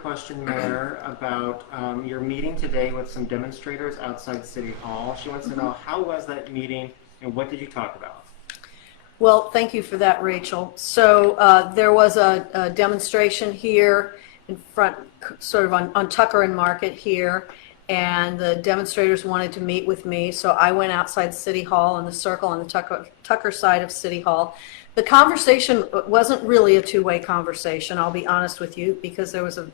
question, Mayor, about your meeting today with some demonstrators outside City Hall. She wants to know, how was that meeting and what did you talk about? Well, thank you for that, Rachel. So there was a demonstration here in front, sort of on Tucker and Market here, and the demonstrators wanted to meet with me, so I went outside City Hall in the circle on the Tucker side of City Hall. The conversation wasn't really a two-way conversation, I'll be honest with you, because there was a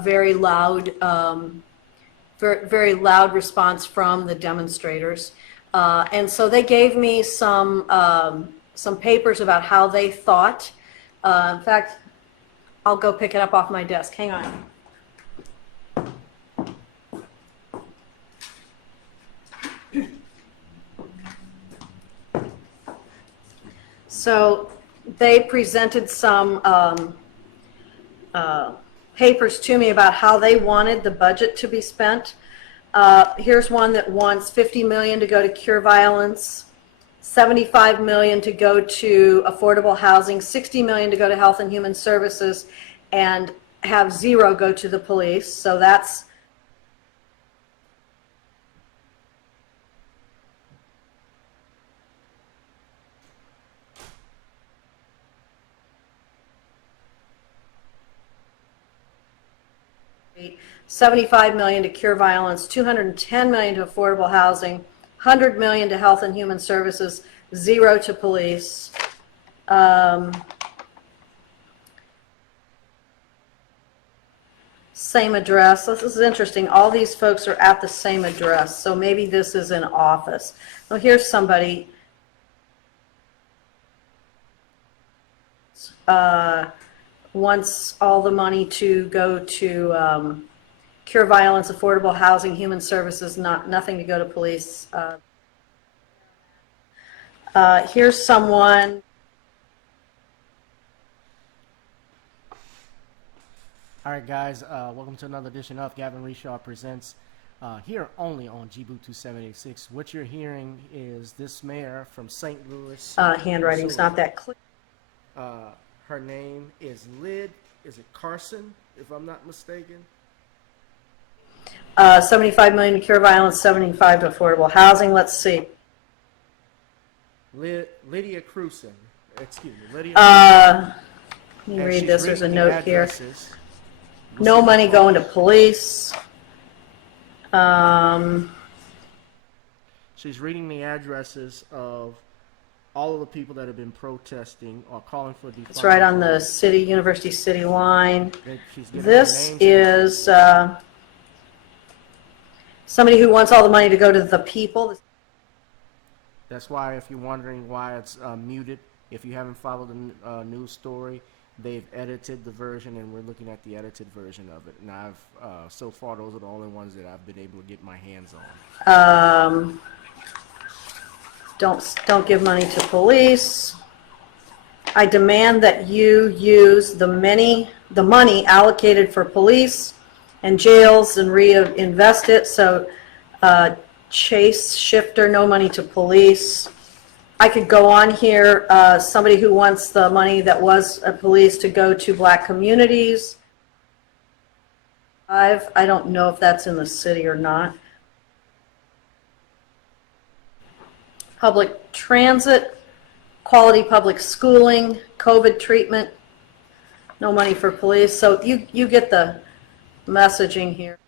very loud response from the demonstrators. And so they gave me some papers about how they thought. In fact, I'll go pick it up off my desk. Hang on. So they presented some papers to me about how they wanted the budget to be spent. Here's one that wants $50 million to go to cure violence, $75 million to go to affordable housing, $60 million to go to health and human services, and have zero go to the police. So that's $75 million to cure violence, $210 million to affordable housing, $100 million to health and human services, zero to police. Same address. This is interesting. All these folks are at the same address, so maybe this is an office. Well, here's somebody. Wants all the money to go to cure violence, affordable housing, human services, nothing to go to police. Here's someone. All right, guys, welcome to another edition of Gavin Richard Presents, here only on GBOO 2786. What you're hearing is this mayor from St. Louis. Handwriting's not that clear. Her name is Carson, if I'm not mistaken. 75 million to cure violence, 75 to affordable housing. Let's see. Lyda Krewson. Excuse me, Lydia. Let me read this. There's a note here. No money going to police. She's reading the addresses of all of the people that have been protesting or calling for defunding. It's right on the University City line. This is somebody who wants all the money to go to the people. That's why, if you're wondering why it's muted, if you haven't followed the news story, they've edited the version, and we're looking at the edited version of it. And I've so far, those are the only ones that I've been able to get my hands on. Don't give money to police. I demand that you use the money allocated for police and jails and reinvest it. So Chase Shifter, no money to police. I could go on here. Somebody who wants the money that was at police to go to black communities. I don't know if that's in the city or not. Public transit, quality public schooling, COVID treatment, no money for police. So you get the messaging here.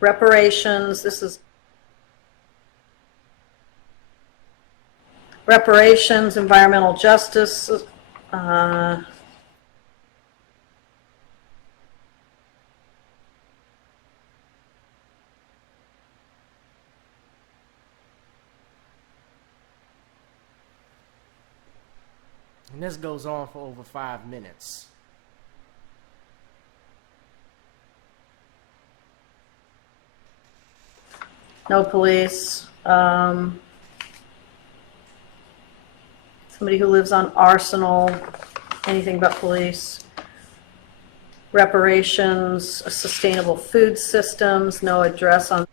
Reparations, this is reparations, environmental justice, and this goes on for over 5 minutes. no police. Somebody who lives on Arsenal, anything but police. reparations, sustainable food systems, no address on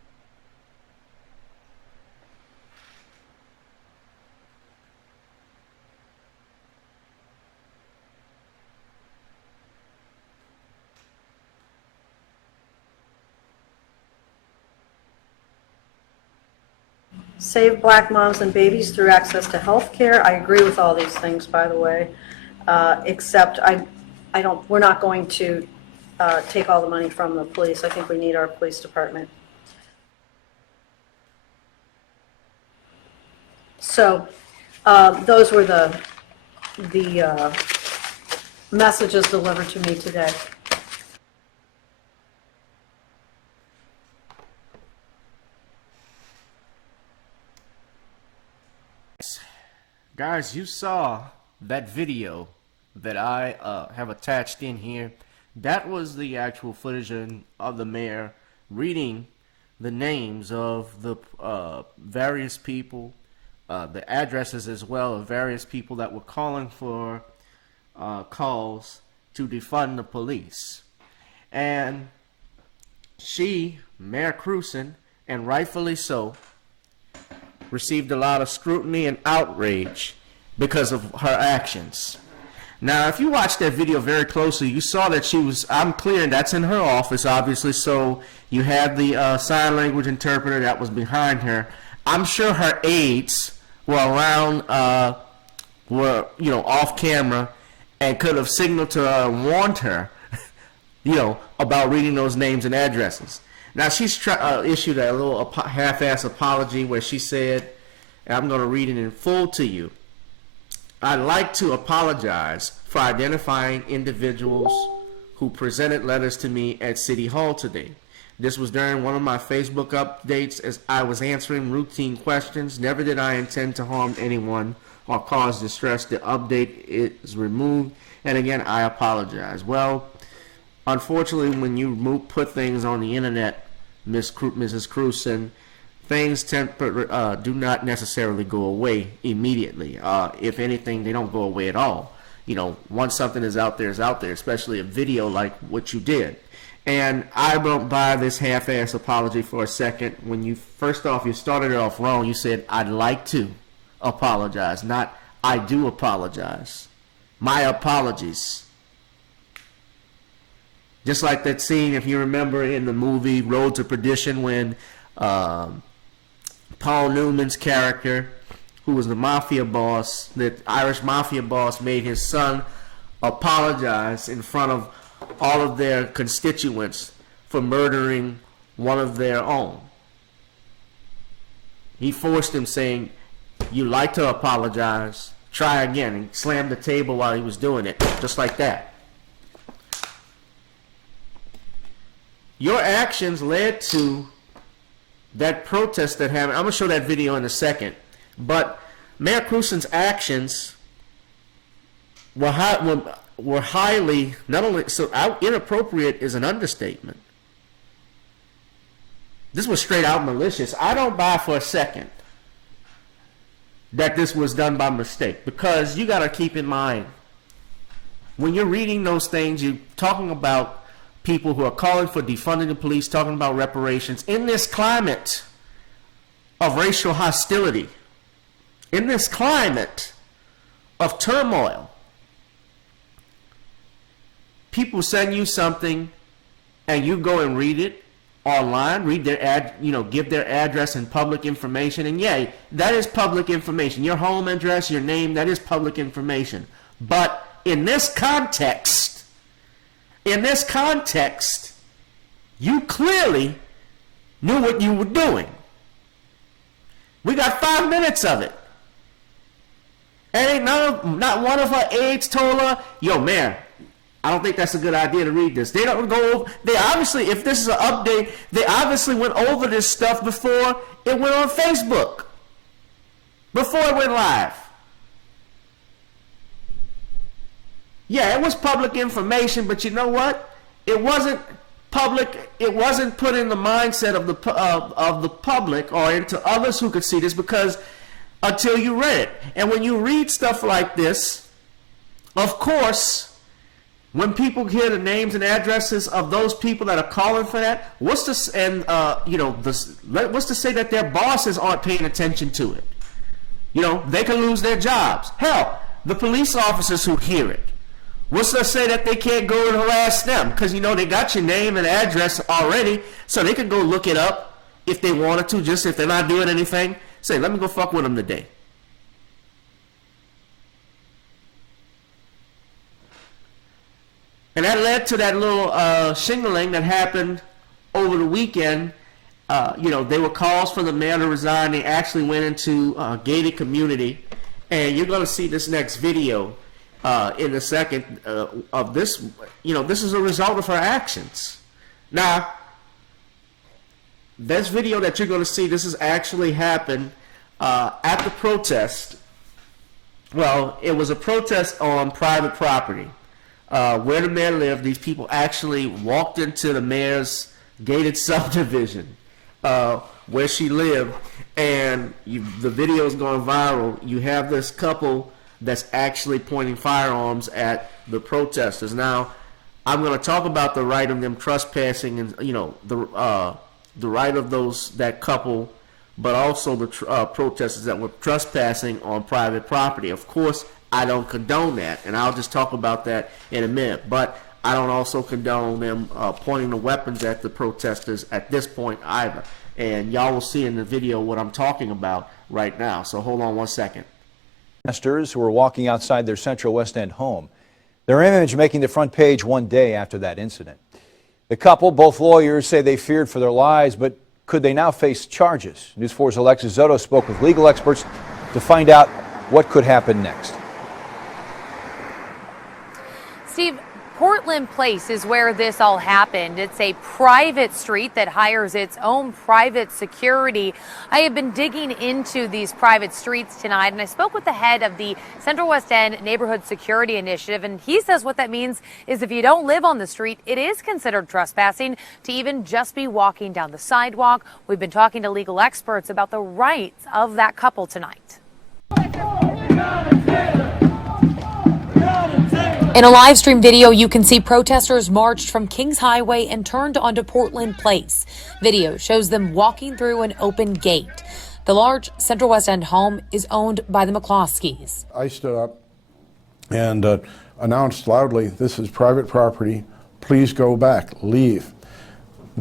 save black moms and babies through access to health care. I agree with all these things, by the way, except we're not going to take all the money from the police. I think we need our police department. So those were the messages delivered to me today. Guys, you saw that video that I have attached in here. That was the actual footage of the mayor reading the names of the various people, the addresses as well of various people that were calling for calls to defund the police. And she, Mayor Krewson, and rightfully so, received a lot of scrutiny and outrage because of her actions. Now, if you watched that video very closely, you saw that she was, I'm clear, that's in her office, obviously, so you had the sign language interpreter that was behind her. I'm sure her aides were around, off camera and could have signaled to her and warned her, about reading those names and addresses. Now, she's issued a little half-ass apology where she said, and I'm going to read it in full to you, "I'd like to apologize for identifying individuals who presented letters to me at City Hall today. This was during one of my Facebook updates as I was answering routine questions. Never did I intend to harm anyone or cause distress. The update is removed, and again, I apologize." Well, unfortunately, when you put things on the internet, Mrs. Krewson, things do not necessarily go away immediately. If anything, they don't go away at all. Once something is out there, especially a video like what you did. And I don't buy this half-ass apology for a second. When you started it off wrong. You said, "I'd like to apologize," not "I do apologize." My apologies. Just like that scene, if you remember, in the movie Road to Perdition, when Paul Newman's character, who was the mafia boss, the Irish mafia boss, made his son apologize in front of all of their constituents for murdering one of their own. He forced him, saying, "You like to apologize, try again," and slammed the table while he was doing it, just like that. Your actions led to that protest that happened. I'm going to show that video in a second. But Mayor Krewson's actions were highly, not only, so inappropriate is an understatement. This was straight out malicious. I don't buy for a second that this was done by mistake, because you got to keep in mind, when you're reading those things, you're talking about people who are calling for defunding the police, talking about reparations, in this climate of racial hostility, in this climate of turmoil. People send you something and you go and read it online, read their give their address and public information, and yeah, that is public information. Your home address, your name, that is public information. But in this context, you clearly knew what you were doing. We got 5 minutes of it. And not one of her aides told her, "Yo, Mayor, I don't think that's a good idea to read this." They don't go over, they obviously, if this is an update, they obviously went over this stuff before it went on Facebook, before it went live. Yeah, it was public information, but you know what? It wasn't public. It wasn't put in the mindset of the public or into others who could see this, because until you read it. And when you read stuff like this, of course, When people hear the names and addresses of those people that are calling for that, what's to say that their bosses aren't paying attention to it? They can lose their jobs. Hell, the police officers who hear it, what's to say that they can't go and harass them? Because they got your name and address already, so they can go look it up if they wanted to, just if they're not doing anything. Say, let me go fuck with them today. And that led to that little shingling that happened over the weekend. There were calls for the mayor to resign. They actually went into a gated community. And you're going to see this next video in a second of this. This is a result of her actions. Now, this video that you're going to see, this has actually happened at the protest. Well, it was a protest on private property. Where the mayor lived, these people actually walked into the mayor's gated subdivision where she lived, and the video is going viral. You have this couple that's actually pointing firearms at the protesters. Now, I'm going to talk about the right of them trespassing and the right of that couple, but also the protesters that were trespassing on private property. Of course, I don't condone that, and I'll just talk about that in a minute. But I don't also condone them pointing the weapons at the protesters at this point either. And y'all will see in the video what I'm talking about right now. So hold on one second. Protesters who were walking outside their Central West End home. Their image making the front page one day after that incident. The couple, both lawyers, say they feared for their lives, but could they now face charges? News 4's Alexis Zotto spoke with legal experts to find out what could happen next. Steve, Portland Place is where this all happened. It's a private street that hires its own private security. I have been digging into these private streets tonight, and I spoke with the head of the Central West End Neighborhood Security Initiative, and he says what that means is if you don't live on the street, it is considered trespassing to even just be walking down the sidewalk. We've been talking to legal experts about the rights of that couple tonight. In a live stream video, you can see protesters marched from Kings Highway and turned onto Portland Place. Video shows them walking through an open gate. The large Central West End home is owned by the McCloskeys. I stood up and announced loudly, "This is private property. Please go back. Leave."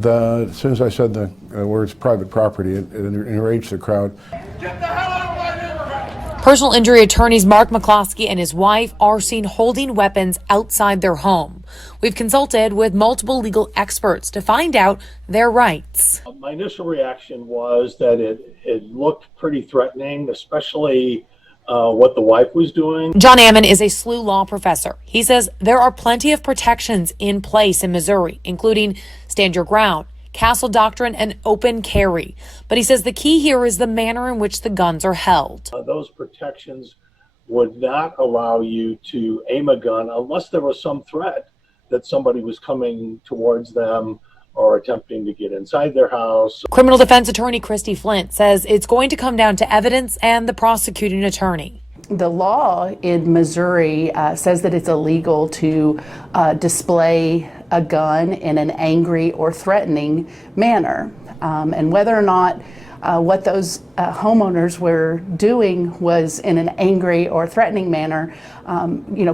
As soon as I said the words private property, it enraged the crowd. Get the hell out of my neighborhood! Personal injury attorneys Mark McCloskey and his wife are seen holding weapons outside their home. We've consulted with multiple legal experts to find out their rights. My initial reaction was that it looked pretty threatening, especially what the wife was doing. John Ammon is a SLU law professor. He says there are plenty of protections in place in Missouri, including stand your ground, castle doctrine, and open carry. But he says the key here is the manner in which the guns are held. Those protections would not allow you to aim a gun unless there was some threat that somebody was coming towards them or attempting to get inside their house. Criminal defense attorney Christy Flint says it's going to come down to evidence and the prosecuting attorney. The law in Missouri says that it's illegal to display a gun in an angry or threatening manner. And whether or not what those homeowners were doing was in an angry or threatening manner,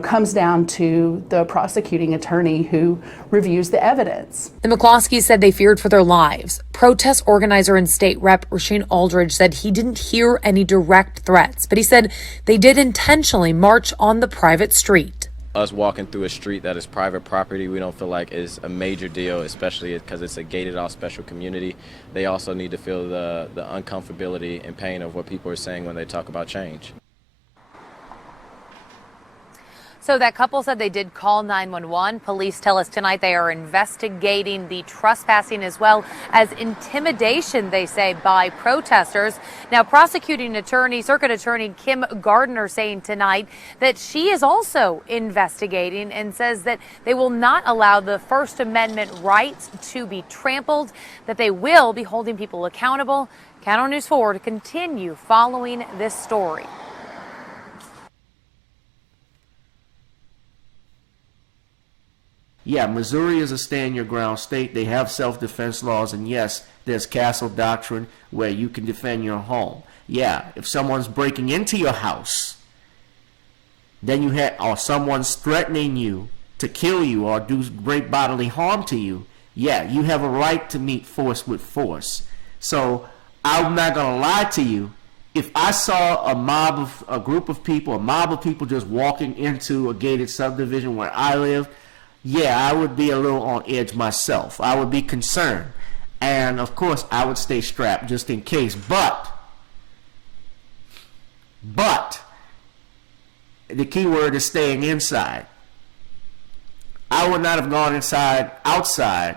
comes down to the prosecuting attorney who reviews the evidence. The McCloskeys said they feared for their lives. Protest organizer and state rep Rasheem Aldridge said he didn't hear any direct threats, but he said they did intentionally march on the private street. Us walking through a street that is private property, we don't feel like is a major deal, especially because it's a gated off special community. They also need to feel the uncomfortability and pain of what people are saying when they talk about change. So that couple said they did call 911. Police tell us tonight they are investigating the trespassing as well as intimidation, they say, by protesters. Now, prosecuting attorney, Circuit Attorney Kim Gardner saying tonight that she is also investigating and says that they will not allow the First Amendment rights to be trampled, that they will be holding people accountable. Count on News 4 to continue following this story. Yeah, Missouri is a stand-your-ground state. They have self-defense laws, and yes, there's castle doctrine where you can defend your home. Yeah, if someone's breaking into your house, then you have, or someone's threatening you to kill you or do great bodily harm to you, yeah, you have a right to meet force with force. So I'm not gonna lie to you. If I saw a group of people, a mob of people just walking into a gated subdivision where I live, yeah, I would be a little on edge myself. I would be concerned. And of course, I would stay strapped just in case. But, the key word is staying inside. I would not have gone outside,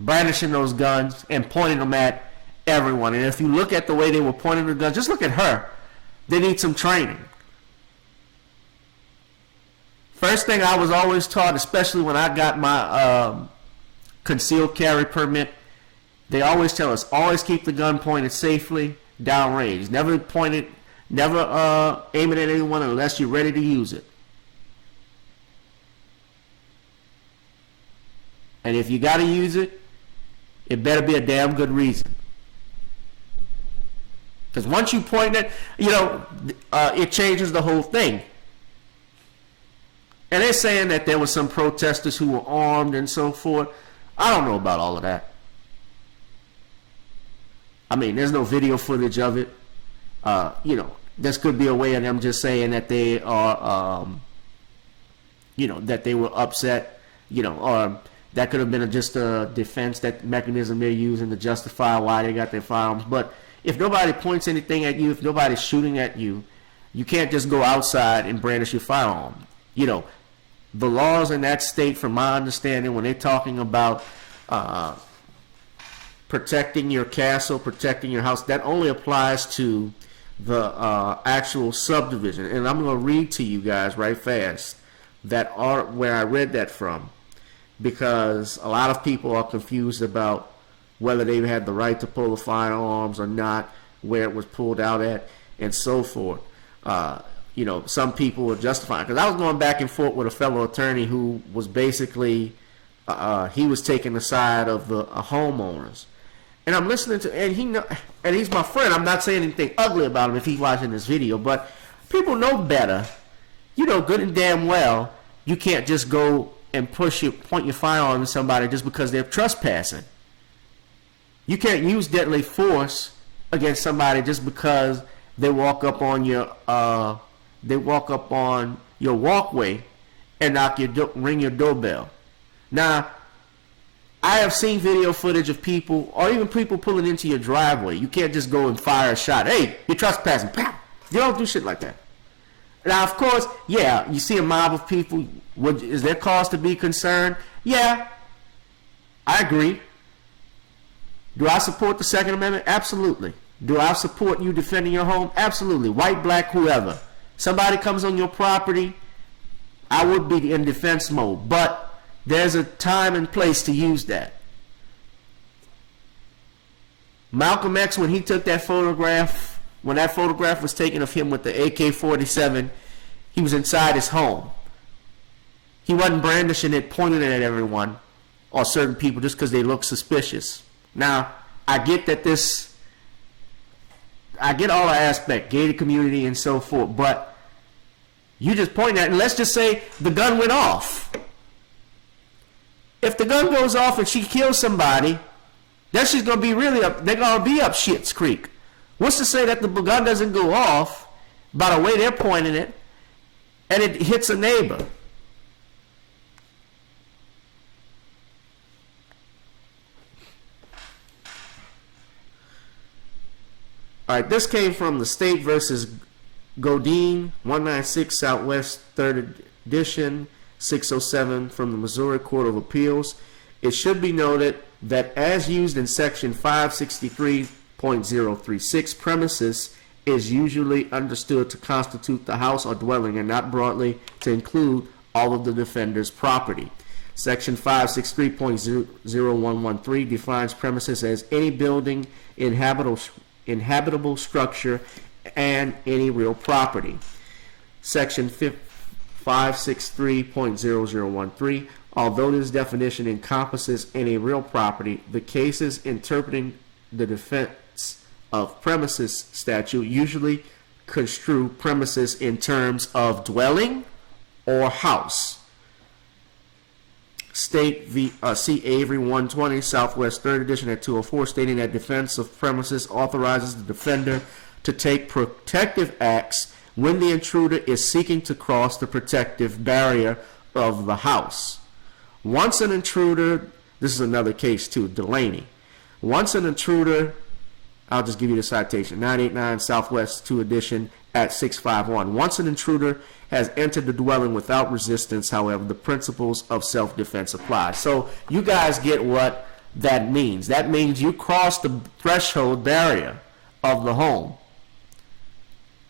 brandishing those guns and pointing them at everyone. And if you look at the way they were pointing the guns, just look at her. They need some training. First thing I was always taught, especially when I got my concealed carry permit, they always tell us, always keep the gun pointed safely downrange. Never aim it at anyone unless you're ready to use it. And if you got to use it, it better be a damn good reason. Because once you point it, it changes the whole thing. And they're saying that there were some protesters who were armed and so forth. I don't know about all of that. I mean, there's no video footage of it. This could be a way of them just saying that they are, that they were upset, or that could have been just a defense, that mechanism they're using to justify why they got their firearms. But if nobody points anything at you, if nobody's shooting at you, you can't just go outside and brandish your firearm. The laws in that state, from my understanding, when they're talking about protecting your castle, protecting your house, that only applies to the actual subdivision. And I'm going to read to you guys right fast where I read that from, because a lot of people are confused about whether they had the right to pull the firearms or not, where it was pulled out at, and so forth. Some people were justifying, because I was going back and forth with a fellow attorney who was basically, he was taking the side of the homeowners. And I'm listening to, and he's my friend. I'm not saying anything ugly about him if he's watching this video, but people know better. You know good and damn well you can't just go and point your firearm at somebody just because they're trespassing. You can't use deadly force against somebody just because they walk up on your walkway and ring your doorbell. Now, I have seen video footage of people, or even people pulling into your driveway. You can't just go and fire a shot. Hey, you're trespassing. Pow! You don't do shit like that. Now, of course, yeah, you see a mob of people. Is there cause to be concerned? Yeah, I agree. Do I support the Second Amendment? Absolutely. Do I support you defending your home? Absolutely. White, black, whoever. Somebody comes on your property, I would be in defense mode. But there's a time and place to use that. Malcolm X, when he took that photograph, when that photograph was taken of him with the AK-47, he was inside his home. He wasn't brandishing it, pointing it at everyone or certain people just because they look suspicious. Now, I get all the aspect, gated community and so forth, but you just point at it, and let's just say the gun went off. If the gun goes off and she kills somebody, then she's going to be they're going to be up shit's creek. What's to say that the gun doesn't go off by the way they're pointing it and it hits a neighbor? All right, this came from the State versus Godine, 196 Southwest 3rd Edition, 607 from the Missouri Court of Appeals. It should be noted that as used in Section 563.036, premises is usually understood to constitute the house or dwelling and not broadly to include all of the defender's property. Section 563.0113 defines premises as any building, inhabitable structure, and any real property. Section 563.0013 Although this definition encompasses any real property, the cases interpreting the defense of premises statute usually construe premises in terms of dwelling or house. State v. C. Avery 120, Southwest 3rd Edition at 204, stating that defense of premises authorizes the defender to take protective acts when the intruder is seeking to cross the protective barrier of the house. Once an intruder, this is another case too, Delaney. Once an intruder, I'll just give you the citation, 989 Southwest 2 Edition at 651. Once an intruder has entered the dwelling without resistance, however, the principles of self-defense apply. So you guys get what that means. That means you cross the threshold barrier of the home.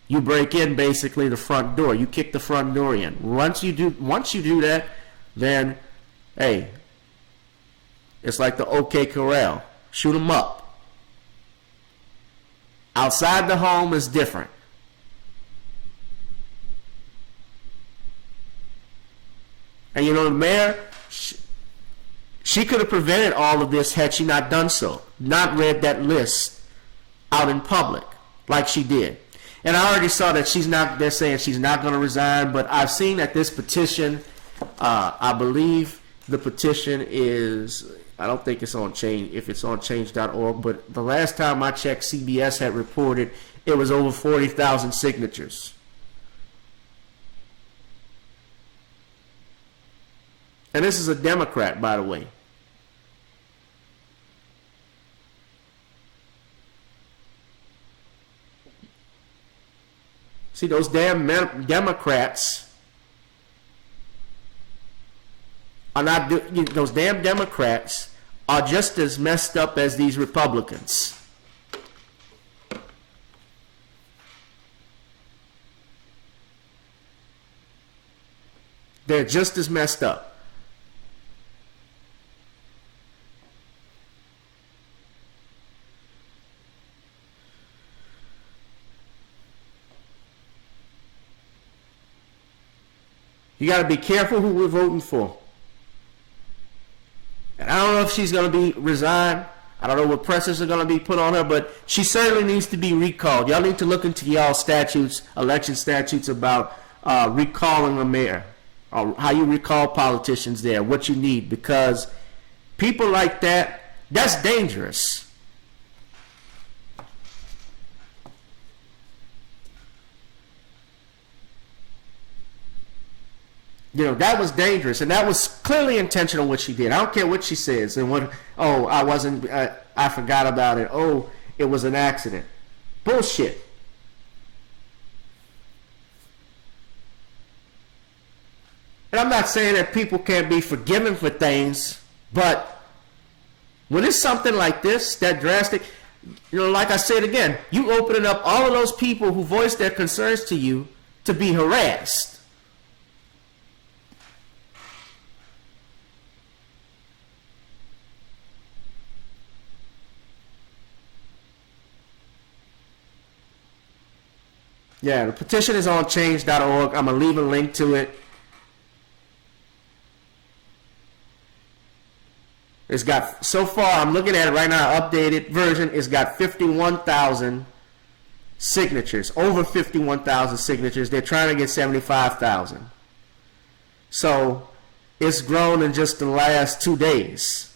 You break in basically the front door. You kick the front door in. Once you do that, then hey, it's like the OK Corral. Shoot 'em up. Outside the home is different. And you know, the mayor, she could have prevented all of this had she not done so, not read that list out in public like she did. And I already saw that they're saying she's not going to resign, but I've seen that this petition, I believe the petition is, I don't think it's on change, if it's on change.org, but the last time I checked, CBS had reported it was over 40,000 signatures. And this is a Democrat, by the way. See, those damn Democrats are not, those damn Democrats are just as messed up as these Republicans. They're just as messed up. You got to be careful who we're voting for. And I don't know if she's going to be resigned. I don't know what pressures are going to be put on her, but she certainly needs to be recalled. Y'all need to look into y'all statutes, election statutes about recalling a mayor, or how you recall politicians there, what you need, because people like that, that's dangerous. You know, that was dangerous, and that was clearly intentional what she did. I don't care what she says, and what, oh, I forgot about it. Oh, it was an accident. Bullshit. And I'm not saying that people can't be forgiven for things, but when it's something like this, that drastic, you know, like I said again, you opening up all of those people who voiced their concerns to you to be harassed. Yeah, the petition is on change.org. I'm going to leave a link to it. It's got, so far, I'm looking at it right now, updated version, it's got 51,000 signatures, over 51,000 signatures. They're trying to get 75,000. So, it's grown in just the last 2 days.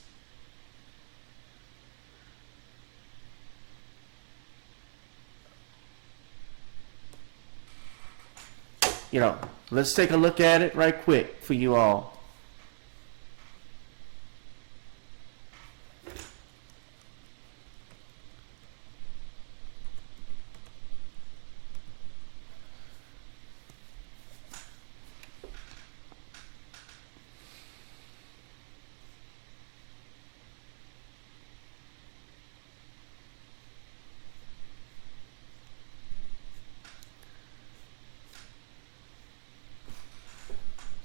You know, let's take a look at it right quick for you all.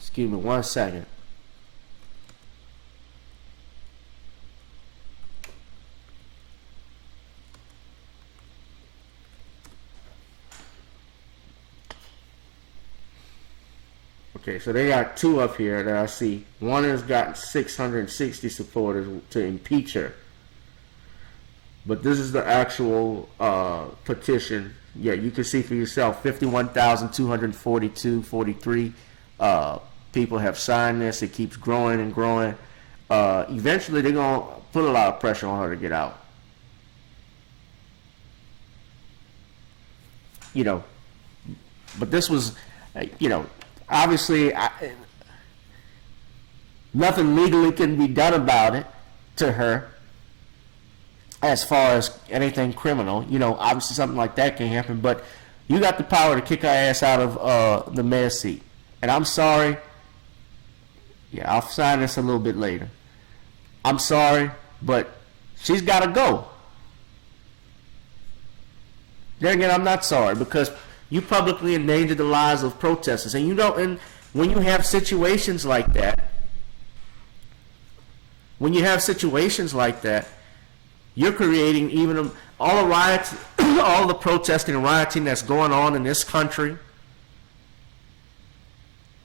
Excuse me 1 second. Okay, so they got two up here that I see. One has got 660 supporters to impeach her. But this is the actual petition. Yeah, you can see for yourself, 51,242.43 people have signed this. It keeps growing and growing. Eventually, they're going to put a lot of pressure on her to get out. You know, but this was, you know, obviously, nothing legally can be done about it to her as far as anything criminal. You know, obviously something like that can happen, but you got the power to kick her ass out of the mayor's seat. And I'm sorry. Yeah, I'll sign this a little bit later. I'm sorry, but she's got to go. Then again, I'm not sorry, because you publicly endangered the lives of protesters. And you know, and when you have situations like that, you're creating even all the riots, all the protesting and rioting that's going on in this country.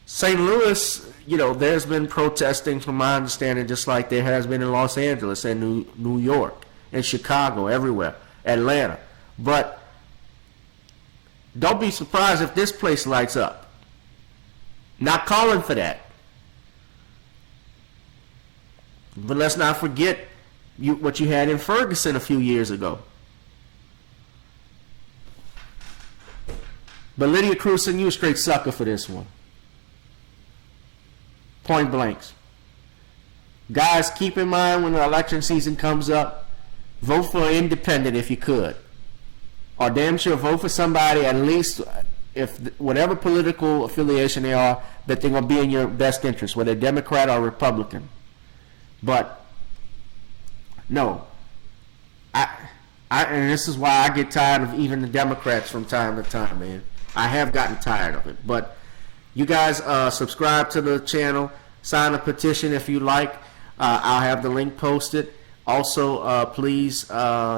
St. Louis, you know, there's been protesting, from my understanding, just like there has been in Los Angeles and New York and Chicago, everywhere, Atlanta. But don't be surprised if this place lights up. Not calling for that. But let's not forget what you had in Ferguson a few years ago. But Lyda Krewson, you a straight sucker for this one. Point blanks. Guys, keep in mind when the election season comes up, vote for an independent if you could. Or damn sure vote for somebody, at least if whatever political affiliation they are, that they're going to be in your best interest, whether Democrat or Republican. But no, and this is why I get tired of even the Democrats from time to time, man. I have gotten tired of it. But you guys subscribe to the channel, sign a petition if you like. I'll have the link posted. Also, please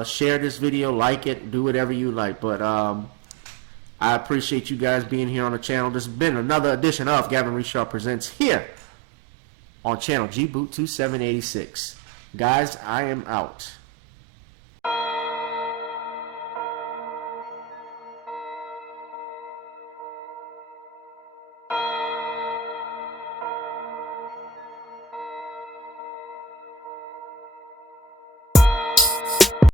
share this video, like it, do whatever you like. But I appreciate you guys being here on the channel. This has been another edition of Gavin Richard Presents here on channel G Boot 2786. Guys, I am out.